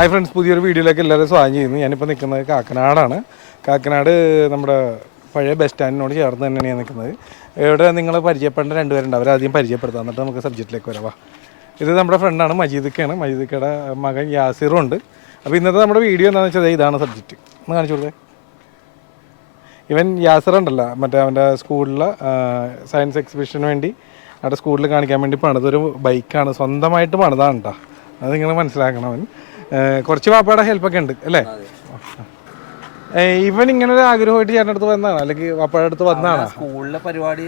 Hi friends പുതിയൊരു വീഡിയോയിലേക്ക് എല്ലാവരും സ്വാഗതം ചെയ്യുന്നു. ഞാനിപ്പോൾ നിൽക്കുന്നത് കാക്കനാടാണ്. കാക്കനാട് നമ്മുടെ പഴയ ബസ് സ്റ്റാൻഡിനോട് ചേർന്ന് തന്നെയാണ് നിൽക്കുന്നത്. ഇവിടെ നിങ്ങൾ പരിചയപ്പെടേണ്ട രണ്ടുപേരുണ്ട്. അവരെ ആദ്യം പരിചയപ്പെടുത്താം. എന്നിട്ട് നമുക്ക് സബ്ജക്റ്റിലേക്ക് വരാം. വാ. ഇത് നമ്മുടെ ഫ്രണ്ടാണ് മജീദിക്കയാണ് മജീദിക്കയുടെ മകൻ യാസിറും ഉണ്ട്. അപ്പോൾ ഇന്നത്തെ നമ്മുടെ വീഡിയോ എന്താണെന്ന് വെച്ചാൽ ഇതാണ് സബ്ജക്റ്റ് ഒന്ന് കാണിച്ചു കൊടുത്തേ. ഇവൻ യാസർ ഉണ്ടല്ലോ. മറ്റേ അവന്റെ സ്കൂളിലെ സയൻസ് എക്സിബിഷന് വേണ്ടി അവിടെ സ്കൂളിൽ കാണിക്കാൻ വേണ്ടി പണിതൊരു ബൈക്കാണ് സ്വന്തമായിട്ട് പണിതാണ് കേട്ടോ അത് നിങ്ങൾ മനസ്സിലാക്കണം അവൻ. കുറച്ച് വാപ്പയുടെ ഹെൽപ്പൊക്കെ ഉണ്ട് അല്ലേ? ഇവൻ ഇങ്ങനെ ഒരു ആഗ്രഹമായിട്ട് ചേട്ടന്റെ അടുത്ത് വന്നതാണ്? അല്ലെങ്കിൽ വാപ്പയുടെ അടുത്ത് വന്നതാണ്? സ്കൂളിലെ പരിപാടി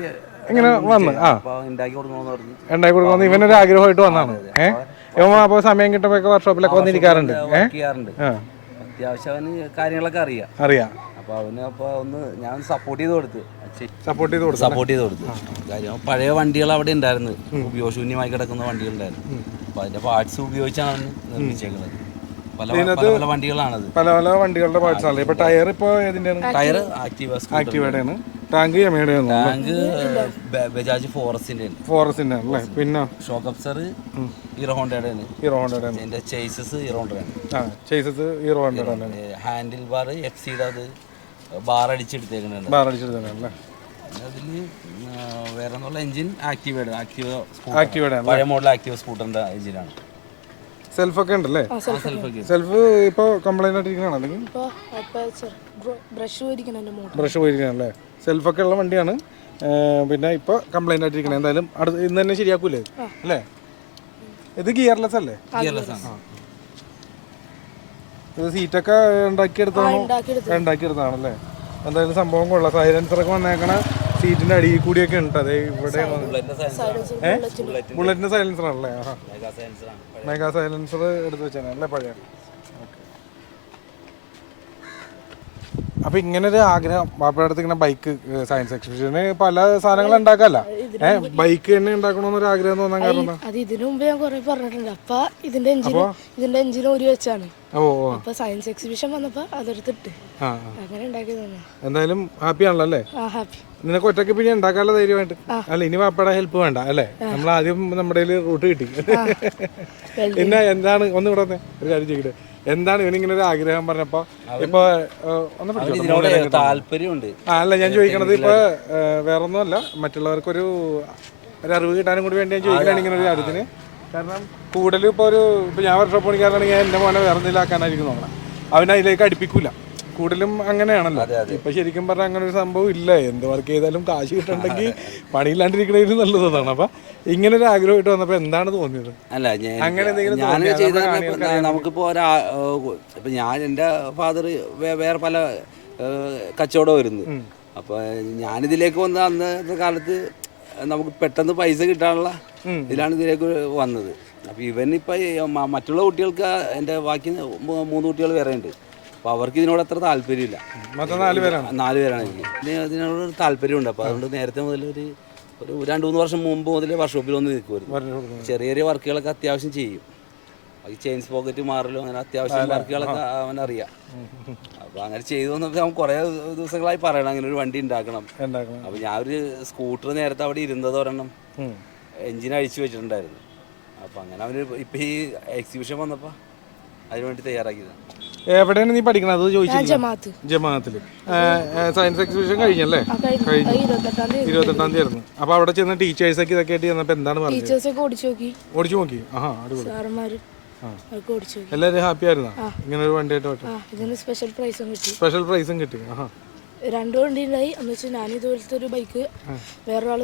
ഇങ്ങനെ വന്ന് ആ. ഉണ്ടാക്കി കൊടുക്കണമെന്ന് ഇവനൊരു ആഗ്രഹമായിട്ട് വന്നാണ് ഏഹ് ഇവൻ അപ്പോൾ സമയം കിട്ടുമ്പോഴൊക്കെ വർക്ക്ഷോപ്പിലൊക്കെ വന്നിരിക്കാറുണ്ട് അത്യാവശ്യം കാര്യങ്ങളൊക്കെ അറിയാം. അറിയാം. അപ്പോൾ അവന് അപ്പോൾ ഒന്ന് ഞാൻ സപ്പോർട്ട് ചെയ്ത് കൊടുത്ത്. സപ്പോർട്ട് ചെയ്ത് കൊടുത്തു സപ്പോർട്ട് ചെയ്ത് കൊടുത്തു. കാര്യം പഴയ വണ്ടികൾ അവിടെ ഉണ്ടായിരുന്നു. ഉപയോഗശൂന്യമായി കിടക്കുന്ന വണ്ടികളുണ്ടായിരുന്നു. അപ്പൊ അതിന്റെ പാർട്സ് ഉപയോഗിച്ചാണ് അവന് നിർമ്മിച്ചേക്കുന്നത് പല പല വണ്ടികളാണത്. പല പല വണ്ടികളുടെ പാർട്സ് ആണല്ലോ ഇപ്പൊ ടയർ ഇപ്പൊ ഏതിന്റെയാണ്? ടയർ ആക്റ്റീവ ടാങ്ക് യമയുടെയാണ് ടാങ്ക് ബജാജ് ഫോറസ്റ്റിന്റെ ഫോറസ്റ്റിന്റെ അല്ലേ? പിന്നെ? ഷോക്ക് അപ്സർ ഹീറോ ഹോണ്ടയുടെ ആണ് ഹീറോ ഹോണ്ടയുടെ അതിന്റെ ചേസസ് ഹീറോ ഹോണ്ടയുടെ ആ ചേസസ് ഹീറോ ഹോണ്ടയുടെ ആണ് ഹാൻഡിൽ ബാർ എഫ് സിയുടെ അത് ബാർ അടിച്ചെടുത്തേക്കുന്നുണ്ട് ബാർ അടിച്ചെടുത്തത് അല്ലേ? അതിൽ വേറെ എന്നുള്ള എഞ്ചിൻ ആക്റ്റീവയുടെ ആക്റ്റീവ ആക്റ്റീവയുടെ ആണ് പഴയ മോഡൽ ആക്റ്റീവ സ്കൂട്ടറിന്റെ എഞ്ചിനാണ് സെൽഫ് ഒക്കെ ഉണ്ടല്ലേ സെൽഫ് ഇപ്പൊ കംപ്ലൈന്റ് ആയിട്ടിരിക്കണോ അല്ലെങ്കിൽ? ബ്രഷ് പോയിരിക്കണല്ലേ സെൽഫ് ഒക്കെ ഉള്ള വണ്ടിയാണ്. പിന്നെ ഇപ്പൊ കംപ്ലൈന്റ് ആയിട്ടിരിക്കണേ എന്തായാലും അടുത്ത് ഇന്ന് തന്നെ ശരിയാക്കൂലേ? അല്ലേ? ഇത് ഗിയർലെസ് അല്ലേ? ഗിയർലെസ് ആണ്. ഇത് സീറ്റൊക്കെ ഉണ്ടാക്കിയെടുത്താണോ ഉണ്ടാക്കിയെടുത്ത് ഉണ്ടാക്കിയെടുത്താണല്ലേ എന്തായാലും സംഭവം കൊള്ളാം. സൈലൻസറൊക്കെ വന്നേക്കണ. സീറ്റിന്റെ അടിയിൽ കൂടിയൊക്കെ ഉണ്ട്. അതെ ഇവിടെ ബുള്ളറ്റിന്റെ സൈലൻസർ ആണല്ലേ? മെഗാ സൈലൻസർ എടുത്ത് വെച്ചാൽ അല്ലേ പഴയ? അപ്പൊ ഇങ്ങനെ ഒരു ആഗ്രഹം. ബാപ്പയുടെ അടുത്ത് ഇങ്ങനെ ബൈക്ക് സയൻസ് എക്സിബിഷന് പല സാധനങ്ങൾ ഉണ്ടാക്കാല്ല. ഏഹ് ബൈക്ക് തന്നെ ഉണ്ടാക്കണമെന്നൊരു ആഗ്രഹം തോന്നാൻ കാരണം അത് ഇതിനു മുമ്പ് ഞാൻ കുറേ പറഞ്ഞിട്ടുണ്ട്. അപ്പൊ ഇതിന്റെ എഞ്ചിൻ ഇതിന്റെ എഞ്ചിൻ ഒരു വെച്ചാണ്. അപ്പൊ സയൻസ് എക്സിബിഷൻ വന്നപ്പോ അതെടുത്തിട്ട്. അങ്ങനെ ഉണ്ടാക്കി എന്തായാലും ഹാപ്പി ആണല്ലോ അല്ലേ? ഹാപ്പി നിനക്ക് ഒറ്റയ്ക്ക് പിന്നെ ഉണ്ടാക്കാനുള്ള ധൈര്യമായിട്ട്. അല്ല ഇനി വാപ്പയുടെ ഹെൽപ്പ് വേണ്ട അല്ലേ? നമ്മൾ ആദ്യം നമ്മുടെ റൂട്ട് കിട്ടി. പിന്നെ എന്താണ് ഒന്ന് ഇവിടെ വന്നേ, ഒരു കാര്യം ചെയ്യട്ടെ എന്താണ് ഇവനിങ്ങനെ ഒരു ആഗ്രഹം പറഞ്ഞപ്പോ? ഇപ്പൊ ഒന്ന് താല്പര്യമുണ്ട്. ആ അല്ല ഞാൻ ചോദിക്കണത് ഇപ്പൊ വേറെ ഒന്നുമല്ല മറ്റുള്ളവർക്കൊരു ഒരു അറിവ് കിട്ടാനും കൂടി വേണ്ടി ഞാൻ ചോദിക്കാൻ ഇങ്ങനെ ഒരു കാര്യത്തിന്. കാരണം കൂടുതലും ഇപ്പോൾ ഒരു ഇപ്പൊ ഞാൻ വർഷം പണിക്കാരാണെങ്കിൽ എന്റെ മോനെ വേറെ എന്തെങ്കിലും ആക്കാനായിരിക്കും നോക്കണം. അവനതിലേക്ക് അതിലേക്ക് അടുപ്പിക്കൂല. കൂടുതലും അങ്ങനെയാണല്ലോ. ഇപ്പൊ ശരിക്കും പറഞ്ഞാൽ അങ്ങനെ ഒരു സംഭവം ഇല്ല. എന്ത് വർക്ക് ചെയ്താലും കാശ് കിട്ടണ്ടെങ്കിൽ പണിയില്ലാണ്ടിരിക്കണേലും നല്ലത് അതാണ്. അപ്പൊ ഇങ്ങനെ ഒരു ആഗ്രഹമായിട്ട് വന്നപ്പോ എന്താണ് തോന്നിയത്? അല്ല അങ്ങനെ എന്തെങ്കിലും നമുക്കിപ്പോ ഒരാ ഇപ്പൊ ഞാൻ എന്റെ ഫാദർ വേറെ പല കച്ചവടം വരുന്നു. അപ്പൊ ഞാനിതിലേക്ക് വന്ന അന്നത്തെ കാലത്ത് നമുക്ക് പെട്ടെന്ന് പൈസ കിട്ടാനുള്ള ഇതിലാണ് ഇതിലേക്ക് വന്നത്. അപ്പൊ ഇവൻ ഇപ്പൊ മറ്റുള്ള കുട്ടികൾക്ക് എന്റെ ബാക്കി മൂന്ന് കുട്ടികൾ വേറെ ഉണ്ട് അപ്പൊ അവർക്ക് ഇതിനോട് അത്ര താല്പര്യമില്ല. മൊത്തം നാല് പേരാണ്. നാല് പേരാണ് എനിക്ക് ഇതിന് ഇതിനോട് ഒരു താല്പര്യമുണ്ട്. അപ്പോൾ അതുകൊണ്ട് നേരത്തെ മുതൽ ഒരു ഒരു രണ്ട് മൂന്ന് വർഷം മുമ്പ് മുതൽ വർക്ക്ഷോപ്പിൽ വന്ന് നിൽക്കുമായിരുന്നു ചെറിയ ചെറിയ വർക്കുകളൊക്കെ അത്യാവശ്യം ചെയ്യും. ഈ ചെയിൻസ് പോക്കറ്റ് മാറലും അങ്ങനെ അത്യാവശ്യം വർക്കുകളൊക്കെ അവനറിയാം അപ്പോൾ അങ്ങനെ ചെയ്തു വന്നപ്പോൾ അവൻ കുറേ ദിവസങ്ങളായി പറയണം. അങ്ങനെ ഒരു വണ്ടി ഉണ്ടാക്കണം ഉണ്ടാക്കണം അപ്പോൾ ഞാൻ ഒരു സ്കൂട്ടർ നേരത്തെ അവിടെ ഇരുന്നത് ഒരെണ്ണം എഞ്ചിൻ അഴിച്ചു വെച്ചിട്ടുണ്ടായിരുന്നു. അപ്പോൾ അങ്ങനെ അവന് ഇപ്പോൾ ഈ എക്സിബിഷൻ വന്നപ്പോൾ അതിനുവേണ്ടി തയ്യാറാക്കിയതാണ്. എവിടെയാണ് നീ പഠിക്കണത്? അത് ഞാൻ ചോദിച്ചില്ല ജമാഅത്ത്. ജമാഅത്തിൽ. സയൻസ് എക്സിബിഷൻ കഴിഞ്ഞല്ലേ കഴിഞ്ഞു ഇരുപത്തെട്ടാം തീയതി. ആയിരുന്നു. അപ്പൊ അവിടെ ചെന്ന് ടീച്ചേഴ്സൊക്കെ ഇതൊക്കെ ആയിട്ട് ചെന്നപ്പോ എന്താണ് പറഞ്ഞത്? ഓടിച്ചു നോക്കി. എല്ലാരും ആഹാ അടിപൊളി. എല്ലാവരും ഹാപ്പി ആയിരുന്നാ? ഇങ്ങനെ ഒരു വണ്ടി ആയിട്ട് സ്പെഷ്യൽ പ്രൈസും കിട്ടി. സ്പെഷ്യൽ പ്രൈസും കിട്ടി. ആഹാ. രണ്ട് വണ്ടി ഉണ്ടായി എന്ന് വെച്ചാൽ ഞാൻ ഇതുപോലത്തെ ഒരു ബൈക്ക് വേറൊരാൾ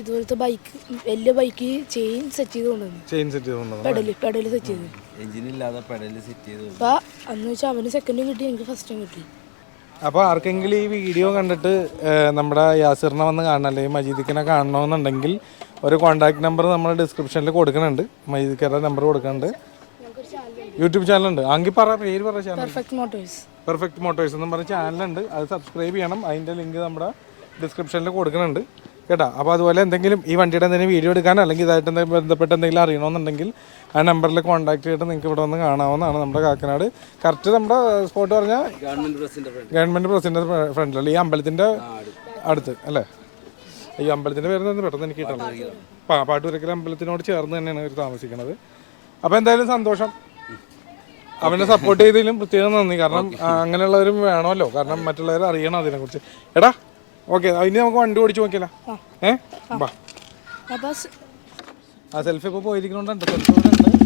ഇതുപോലത്തെ ബൈക്ക് വലിയ ബൈക്ക് ചെയിൻ സെറ്റ് ചെയ്ത് കൊണ്ടുവന്നു. ചെയിൻ സെറ്റ് ചെയ്തോണ്ടത് പെഡൽ പെഡൽ സെറ്റ് ചെയ്ത്. എഞ്ചിനില്ലാതെ പെടലിൽ സെറ്റ് ചെയ്ത് അപ്പൊ അന്ന് വെച്ചാൽ അവന് സെക്കൻഡും കിട്ടി എനിക്ക് ഫസ്റ്റും കിട്ടി. അപ്പോൾ ആർക്കെങ്കിലും ഈ വീഡിയോ കണ്ടിട്ട് നമ്മുടെ യാസിറിനെ വന്ന് കാണണം അല്ലെങ്കിൽ മജീദിക്കിനെ കാണണമെന്നുണ്ടെങ്കിൽ ഒരു കോൺടാക്ട് നമ്പർ നമ്മൾ ഡിസ്ക്രിപ്ഷനിൽ കൊടുക്കുന്നുണ്ട് മജീദിക്കയുടെ നമ്പർ കൊടുക്കുന്നുണ്ട് യൂട്യൂബ് ചാനലുണ്ട് അങ്കിൽ പറ പേര് പറ channel perfect motors perfect motors എന്നും പറഞ്ഞ ചാനലുണ്ട് അത് സബ്സ്ക്രൈബ് ചെയ്യണം. അതിന്റെ ലിങ്ക് നമ്മുടെ ഡിസ്ക്രിപ്ഷനിൽ കൊടുക്കുന്നുണ്ട്. കേട്ടോ? അപ്പോൾ അതുപോലെ എന്തെങ്കിലും ഈ വണ്ടിയുടെ എന്തെങ്കിലും വീഡിയോ എടുക്കാൻ അല്ലെങ്കിൽ ഇതായിട്ട് എന്തെങ്കിലും ബന്ധപ്പെട്ട് എന്തെങ്കിലും അറിയണമെന്നുണ്ടെങ്കിൽ ആ നമ്പറിൽ കോൺടാക്ട് ചെയ്തിട്ട് നിങ്ങൾക്ക് ഇവിടെ വന്ന് കാണാവുന്നതാണ് നമ്മുടെ കാക്കനാട്. കറക്റ്റ് നമ്മുടെ സ്പോട്ട് പറഞ്ഞാൽ government president front government president ഫ്രണ്ടിലല്ല ഈ അമ്പലത്തിന്റെ അടുത്ത്. അല്ലേ? ഈ അമ്പലത്തിന്റെ പേര് പെട്ടെന്ന് എനിക്ക് കിട്ടണം. പാ പാട്ടൂരക്കൽ അമ്പലത്തിനോട് ചേർന്ന് തന്നെയാണ് ഇവർ താമസിക്കുന്നത് അപ്പോൾ എന്തായാലും സന്തോഷം. അവനെ സപ്പോർട്ട് ചെയ്തതിലും പ്രത്യേകം നന്ദി. കാരണം അങ്ങനെയുള്ളവരും വേണമല്ലോ. കാരണം മറ്റുള്ളവർ അറിയണം അതിനെ കുറിച്ച് എടാ ഓക്കെ ഇനി നമുക്ക് വണ്ടി ഓടിച്ചു നോക്കിയല്ല. ഏ? ബാ. ആ സെൽഫി ഇപ്പൊ പോയിരിക്കണോണ്ട് സെൽഫി ഇവിടെ ഉണ്ട്.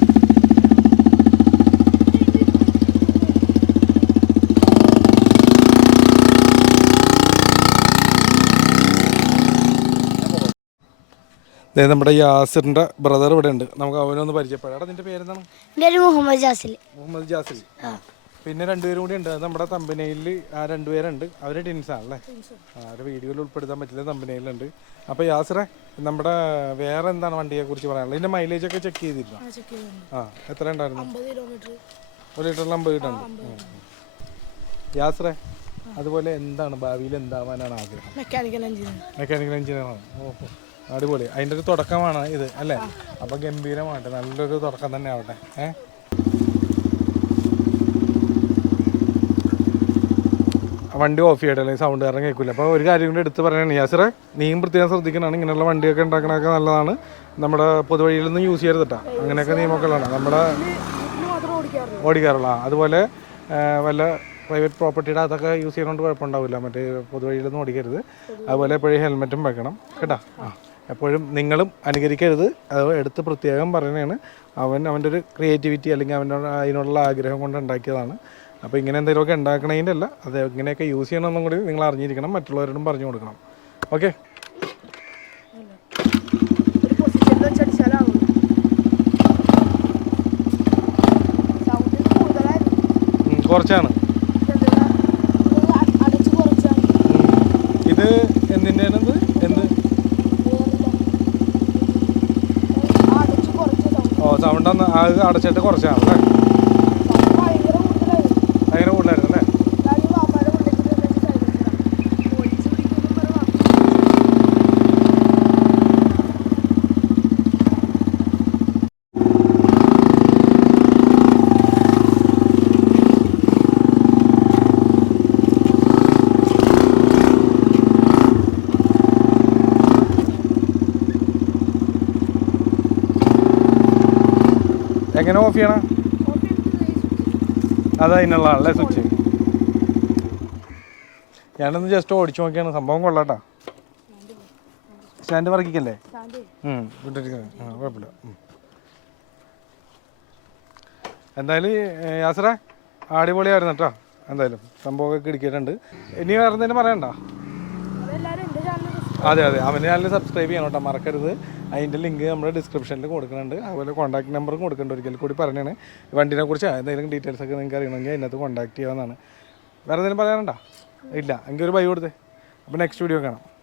നമ്മുടെ യാസിറിന്റെ ബ്രദർ ഇവിടെ ഉണ്ട്. നമുക്ക് അവനൊന്ന് പരിചയപ്പെടാം. നിന്റെ പേരെന്താണ്? എന്റെ പേര് മുഹമ്മദ് ജാസിൽ. മുഹമ്മദ് ജാസിൽ. പിന്നെ രണ്ടുപേരും കൂടി ഉണ്ട്. അത് നമ്മുടെ തമ്പനയിൽ ആ രണ്ടുപേരുണ്ട് അവർ ടിൻസ് ആണല്ലേ ആ അവരുടെ വീഡിയോയിൽ ഉൾപ്പെടുത്താൻ പറ്റില്ല. തമ്പനയിലുണ്ട്. അപ്പൊ യാസിറെ നമ്മുടെ വേറെ എന്താണ് വണ്ടിയെ കുറിച്ച് പറയാനുള്ളത്? ഇതിന്റെ മൈലേജ് ഒക്കെ ചെക്ക് ചെയ്തിരുന്നു? ആ ചെക്ക് ചെയ്തിട്ടുണ്ട്. ആ എത്ര ഉണ്ടായിരുന്നു? ഒരു ലിറ്ററിൽ അമ്പത് കിട്ടുന്നുണ്ട്. യാസിറെ അതുപോലെ എന്താണ്? ഭാവിയിൽ എന്താവാനാണ് ആഗ്രഹം? മെക്കാനിക്കൽ എഞ്ചിനീയർ മെക്കാനിക്കൽ എഞ്ചിനീയർ ആണ്. ഓഹോ. അടിപൊളി. അതിന്റെ ഒരു തുടക്കമാണ് ഇത് അല്ലേ? അപ്പം ഗംഭീരമാകട്ടെ നല്ലൊരു തുടക്കം തന്നെ ആവട്ടെ. ഏ? വണ്ടി ഓഫ് ചെയ്യട്ടെ അല്ലെങ്കിൽ സൗണ്ട് കാരണം കേൾക്കില്ല അപ്പോൾ ഒരു കാര്യം കൂടി എടുത്ത് പറയണേ യാസിറെ നീയും പ്രത്യേകം ശ്രദ്ധിക്കണമാണ് ഇങ്ങനെയുള്ള വണ്ടിയൊക്കെ ഉണ്ടാക്കണമൊക്കെ നല്ലതാണ്. നമ്മുടെ പൊതുവഴിയിലൊന്നും യൂസ് ചെയ്യരുത് കേട്ടോ അങ്ങനെയൊക്കെ നിയമമൊക്കെ ഉള്ളതാണ്. നമ്മുടെ ഓടിക്കാറുള്ള. അതുപോലെ വല്ല പ്രൈവറ്റ് പ്രോപ്പർട്ടിയുടെ അതൊക്കെ യൂസ് ചെയ്യണോണ്ട് കുഴപ്പമുണ്ടാവില്ല. മറ്റേ പൊതുവഴിയിലൊന്നും ഓടിക്കരുത്. അതുപോലെ എപ്പോഴും ഹെൽമെറ്റും വെക്കണം. കേട്ടോ? ആ. എപ്പോഴും നിങ്ങളും അനുകരിക്കരുത്. അത് എടുത്ത് പ്രത്യേകം പറയുന്നതാണ് അവൻ അവന്റെ ഒരു ക്രിയേറ്റിവിറ്റി അല്ലെങ്കിൽ അവന്റെ അതിനുള്ള ആഗ്രഹം കൊണ്ട് ഉണ്ടാക്കിയതാണ്. അപ്പോൾ ഇങ്ങനെ എന്തെങ്കിലുമൊക്കെ ഉണ്ടാക്കണതിന്റെ അല്ല അത് എങ്ങനെയൊക്കെ യൂസ് ചെയ്യണമെന്നും കൂടി നിങ്ങൾ അറിഞ്ഞിരിക്കണം. മറ്റുള്ളവരോടും പറഞ്ഞു കൊടുക്കണം. ഓക്കെ? കുറച്ചാണ്. ഇത് എന്തിന്റെ ഇത് എന്ത് അടച്ച് കുറച്ച് ഓ സൗണ്ട് അടച്ചിട്ട് കുറച്ചാണ് അല്ലേ ഭയങ്കര കൂടുതലായിരുന്നു ഭയങ്കര കൂടുതലായിരുന്നു അല്ലേ ഞാൻ ഈ വാപ്പാടെ കൊണ്ടിട്ട് സൈലൻസറാണ് പോലീസ് പിടിക്കുന്നു പറഞ്ഞാൽ എങ്ങനെ ഓഫ് ചെയ്യണം? അതതിനുള്ള ആണല്ലേ സ്വിച്ച് ഞാനൊന്ന് ജസ്റ്റ് ഓടിച്ചു നോക്കിയാണ്. സംഭവം കൊള്ളാട്ടാ. സ്റ്റാൻഡ് വർക്കിക്കല്ലേ കുഴപ്പമില്ല. എന്തായാലും യാസറ അടിപൊളിയായിരുന്നു കേട്ടോ എന്തായാലും സംഭവമൊക്കെ ഇടിക്കിയിട്ടുണ്ട് ഇനി വേറെ എന്തെങ്കിലും പറയണ്ട? അതെ അതെ. അവന് ചാനൽ സബ്സ്ക്രൈബ് ചെയ്യണം കേട്ടോ മറക്കരുത്. അതിന്റെ ലിങ്ക് നമ്മുടെ ഡിസ്ക്രിപ്ഷനിൽ കൊടുക്കുന്നുണ്ട്. അതുപോലെ കോൺടാക്ട് നമ്പറും കൊടുക്കുന്നുണ്ട് ഒരിക്കൽ കൂടി പറഞ്ഞാണ്. വണ്ടിനെ കുറിച്ച് എന്തെങ്കിലും ഡീറ്റെയിൽസ് ഒക്കെ നിങ്ങൾക്ക് അറിയണമെങ്കിൽ അതിനകത്ത് കോൺടാക്ട് ചെയ്യാവുന്നതാണ്. വേറെ എന്തെങ്കിലും പറയാനുണ്ടോ? ഇല്ല. എങ്കിൽ ഒരു ബൈ കൊടുത്തേ. അപ്പോൾ നെക്സ്റ്റ് വീഡിയോ കാണാം.